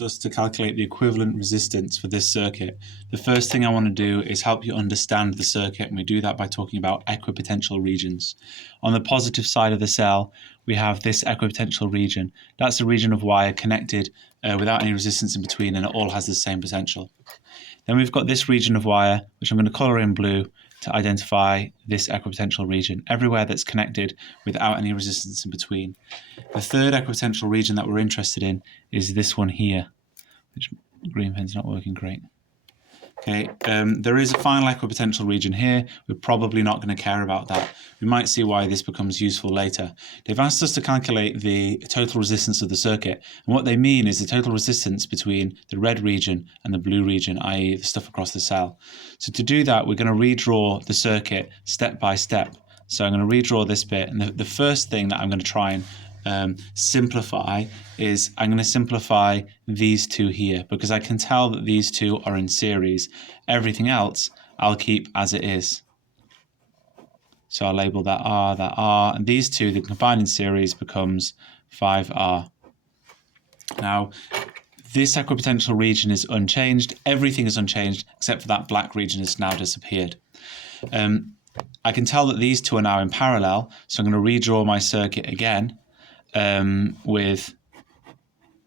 us to calculate the equivalent resistance for this circuit. The first thing I want to do is help you understand the circuit, and we do that by talking about equipotential regions. On the positive side of the cell, we have this equipotential region. That's a region of wire connected without any resistance in between, and it all has the same potential. Then we've got this region of wire, which I'm going to colour in blue to identify this equipotential region, everywhere that's connected without any resistance in between. The third equipotential region that we're interested in is this one here, which green pen's not working great. Okay, there is a final equipotential region here. We're probably not going to care about that. We might see why this becomes useful later. They've asked us to calculate the total resistance of the circuit, and what they mean is the total resistance between the red region and the blue region, i.e. the stuff across the cell. So to do that, we're going to redraw the circuit step by step. So I'm going to redraw this bit, and the first thing that I'm going to try and simplify is I'm going to simplify these two here, because I can tell that these two are in series. Everything else I'll keep as it is. So I'll label that R, and these two, the combined in series, becomes 5R. Now, this equipotential region is unchanged. Everything is unchanged except for that black region has now disappeared. I can tell that these two are now in parallel, so I'm going to redraw my circuit again with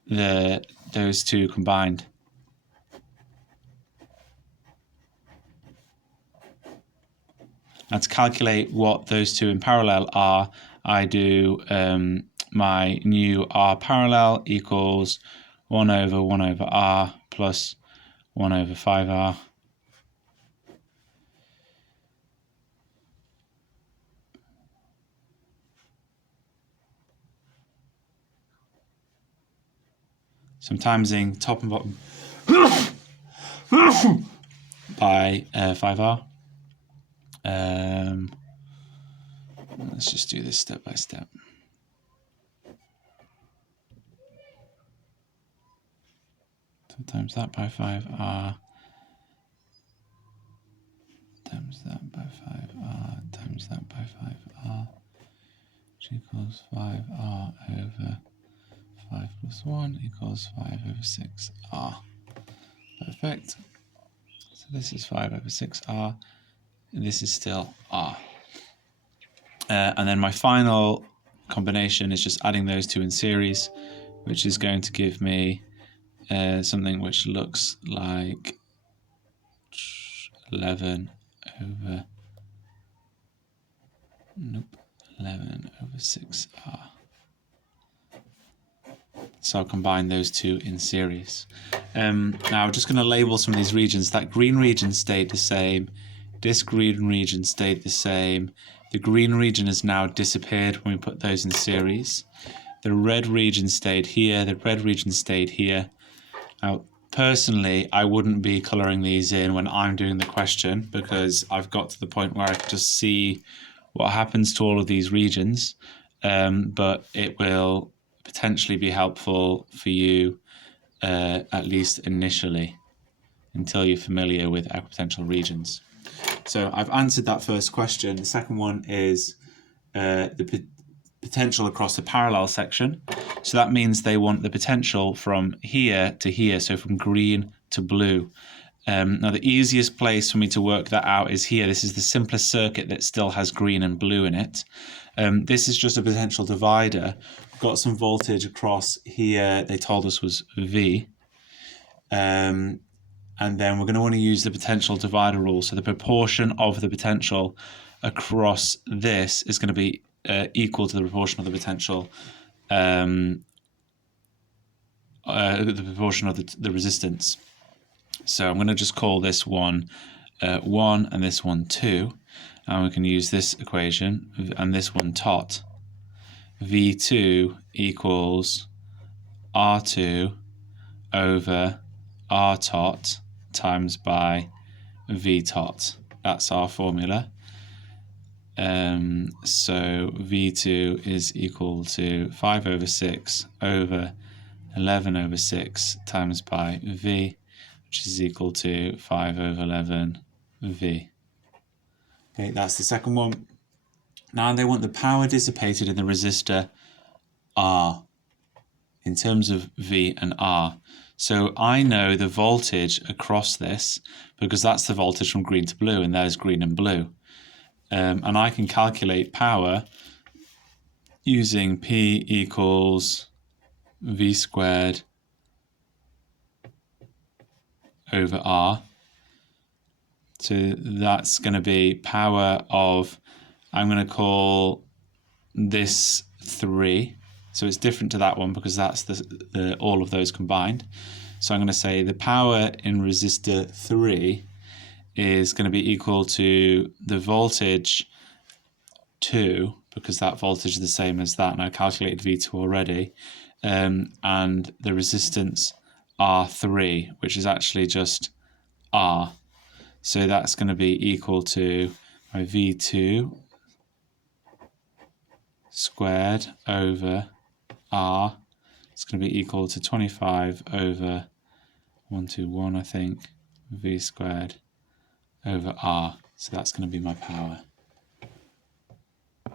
those two combined. Now to calculate what those two in parallel are, I do my new R parallel equals 1 over R plus 1 over 5R. So I'm timesing top and bottom by 5R. Let's just do this step by step. So times that by 5R, times that by 5R, times that by 5R, which equals 5R over 5 plus 1 equals 5 over 6R. Perfect. So this is 5 over 6R, and this is still R. And then my final combination is just adding those two in series, which is going to give me something which looks like 11 over 6R. So I'll combine those two in series. Now I'm just going to label some of these regions. That green region stayed the same. This green region stayed the same. The green region has now disappeared when we put those in series. The red region stayed here. The red region stayed here. Now, personally, I wouldn't be colouring these in when I'm doing the question, because I've got to the point where I can just see what happens to all of these regions. But it will potentially be helpful for you, at least initially, until you're familiar with equipotential regions. So I've answered that first question. The second one is the potential across the parallel section. So that means they want the potential from here to here, so from green to blue. Now the easiest place for me to work that out is here. This is the simplest circuit that still has green and blue in it. This is just a potential divider. We've got some voltage across here, they told us was V. And then we're going to want to use the potential divider rule. So the proportion of the potential across this is going to be equal to the proportion of the potential, the proportion of the resistance. So I'm going to just call this one 1 and this one 2. And we can use this equation and this one tot. V2 equals R2 over R tot times by V tot. That's our formula. So V2 is equal to 5 over 6 over 11 over 6 times by V, which is equal to 5 over 11 V. Okay, that's the second one. Now they want the power dissipated in the resistor R in terms of V and R. So I know the voltage across this because that's the voltage from green to blue, and there's green and blue. And I can calculate power using P equals V squared over R. So that's going to be power of, I'm going to call this 3. So it's different to that one because that's the all of those combined. So I'm going to say the power in resistor 3 is going to be equal to the voltage 2, because that voltage is the same as that, and I calculated V2 already, and the resistance R3, which is actually just R. So that's going to be equal to my V2 squared over R. It's going to be equal to 25 over 121, I think, V squared over R. So that's going to be my power.